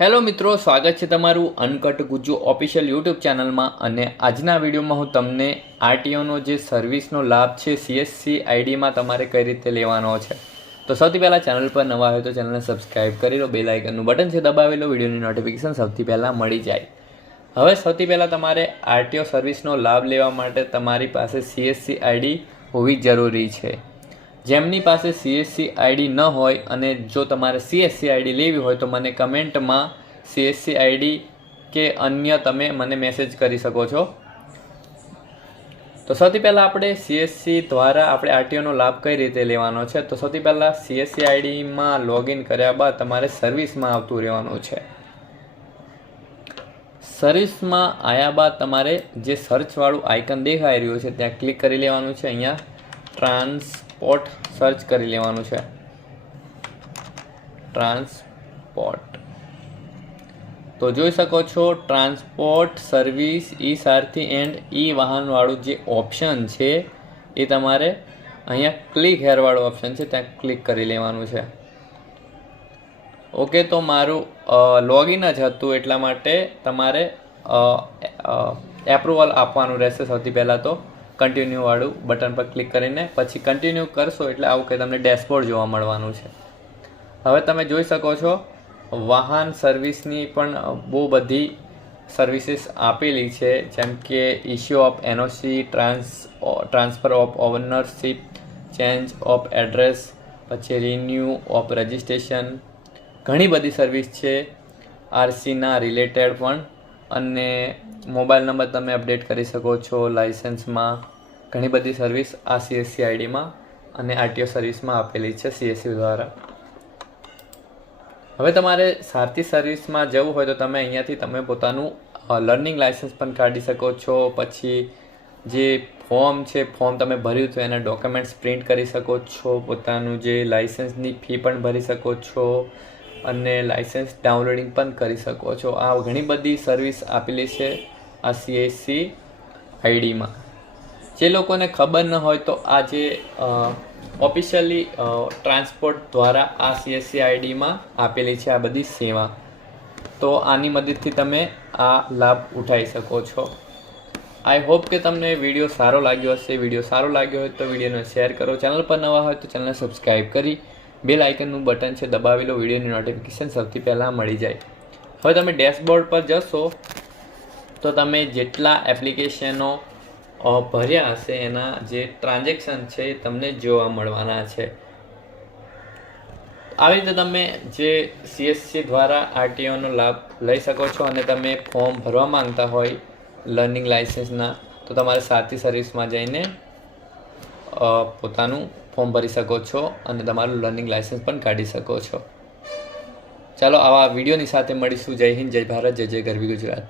Hello મિત્રો, સ્વાગત છે તમારું અનકટ ગુજ્જુ ઓફિશિયલ યુટ્યુબ ચેનલમાં. અને આજના વિડીયોમાં હું તમને આરટીઓનો જે સર્વિસનો લાભ છે સીએસસી આઈડીમાં તમારે કઈ રીતે લેવાનો છે. તો સૌથી પહેલાં ચેનલ પર નવા હોય તો ચેનલને સબસ્ક્રાઈબ કરી લો, બેલ આઇકનનું બટન છે દબાવી લો, વિડીયોની નોટિફિકેશન સૌથી પહેલાં મળી જાય. હવે સૌથી પહેલાં તમારે આરટીઓ સર્વિસનો લાભ લેવા માટે તમારી પાસે સીએસસી આઈડી હોવી જરૂરી છે. જેમની પાસે સીએસસી આઈડી ન હોય અને જો તમારે સીએસસી આઈડી લેવી હોય તો મને કમેન્ટમાં સીએસસી આઈડી કે અન્ય તમે મને મેસેજ કરી શકો છો. તો સૌથી પહેલાં આપણે સીએસસી દ્વારા આપણે આરટીઓનો લાભ કઈ રીતે લેવાનો છે. તો સૌથી પહેલાં સીએસસી આઈડીમાં લોગિન કર્યા બાદ તમારે સર્વિસમાં આવતું રહેવાનું છે. સર્વિસમાં આવ્યા બાદ તમારે જે સર્ચવાળું આઇકન દેખાઈ રહ્યું છે ત્યાં ક્લિક કરી લેવાનું છે. અહીંયા ટ્રાન્સપોર્ટ સર્ચ કરી લેવાનું છે. ટ્રાન્સપોર્ટ તો જોઈ શકો છો, transport service e Sarathi and e વાહનવાળું જે ઓપ્શન છે એ તમારે અહીંયા ક્લિક હેરવાળું ઓપ્શન છે ત્યાં ક્લિક કરી લેવાનું છે. ઓકે, તો મારું લોગિન જ હતું એટલા માટે તમારે એપ્રુવલ આપવાનું રહેશે. સૌથી પહેલાં તો કન્ટિન્યુવાળું બટન પર ક્લિક કરીને પછી કન્ટિન્યુ કરશો એટલે આવું કે તમને ડેશબોર્ડ જોવા મળવાનું છે. હવે તમે જોઈ શકો છો વાહન સર્વિસની પણ બહુ બધી સર્વિસીસ આપેલી છે, જેમ કે issue of NOC, transfer of ownership, change of address, પછી રિન્યુ ઓફ રજિસ્ટ્રેશન, ઘણી બધી સર્વિસ છે. આરસીના રિલેટેડ પણ, અને મોબાઈલ નંબર તમે અપડેટ કરી શકો છો. લાઇસન્સમાં ઘણી બધી સર્વિસ આ સીએસસી આઈડીમાં અને આરટીઓ સર્વિસમાં આપેલી છે સીએસસી દ્વારા. હવે તમારે સારથી સર્વિસમાં જવું હોય તો તમે અહીંયાથી તમે પોતાનું લર્નિંગ લાઇસન્સ પણ કાઢી શકો છો. પછી જે ફોર્મ છે, ફોર્મ તમે ભર્યું તો એના ડોક્યુમેન્ટ્સ પ્રિન્ટ કરી શકો છો. પોતાનું જે લાઇસન્સની ફી પણ ભરી શકો છો અને લાઇસન્સ ડાઉનલોડિંગ પણ કરી શકો છો. આ ઘણી બધી સર્વિસ આપેલી છે આ સીએસસી આઈડીમાં. જે લોકોને ખબર ન હોય તો આ જે ઓફિશિયલી ટ્રાન્સપોર્ટ દ્વારા આ સીએસસી આઈડીમાં આપેલી છે આ બધી સેવા, તો આની મદદથી તમે આ લાભ ઉઠાવી શકો છો. આઈ હોપ કે તમને વિડીયો સારો લાગ્યો હશે. વિડીયો સારો લાગ્યો હોય તો વિડીયોને શેર કરો. ચેનલ પર નવા હોય તો ચેનલને સબસ્ક્રાઈબ કરી બેલ આઇકનનું બટન છે દબાવી લો, વિડીયોની નોટિફિકેશન સૌથી પહેલાં મળી જાય. હવે તમે ડેશબોર્ડ પર જશો તો તમે જેટલા એપ્લિકેશનો ભર્યા હશે એના જે ટ્રાન્ઝેક્શન છે એ તમને જોવા મળવાના છે. આવી રીતે તમે જે સીએસસી દ્વારા આરટીઓનો લાભ લઈ શકો છો. અને તમે ફોર્મ ભરવા માંગતા હોય લર્નિંગ લાઇસન્સના તો તમારે સારથી સર્વિસમાં જઈને પોતાનું ફોર્મ ભરી શકો છો અને તમારું લર્નિંગ લાઇસન્સ પણ કાઢી શકો છો. ચાલો, આવા વિડીયોની સાથે મળીશું. જય હિન્દ, જય ભારત, જય જય ગરવી ગુજરાત.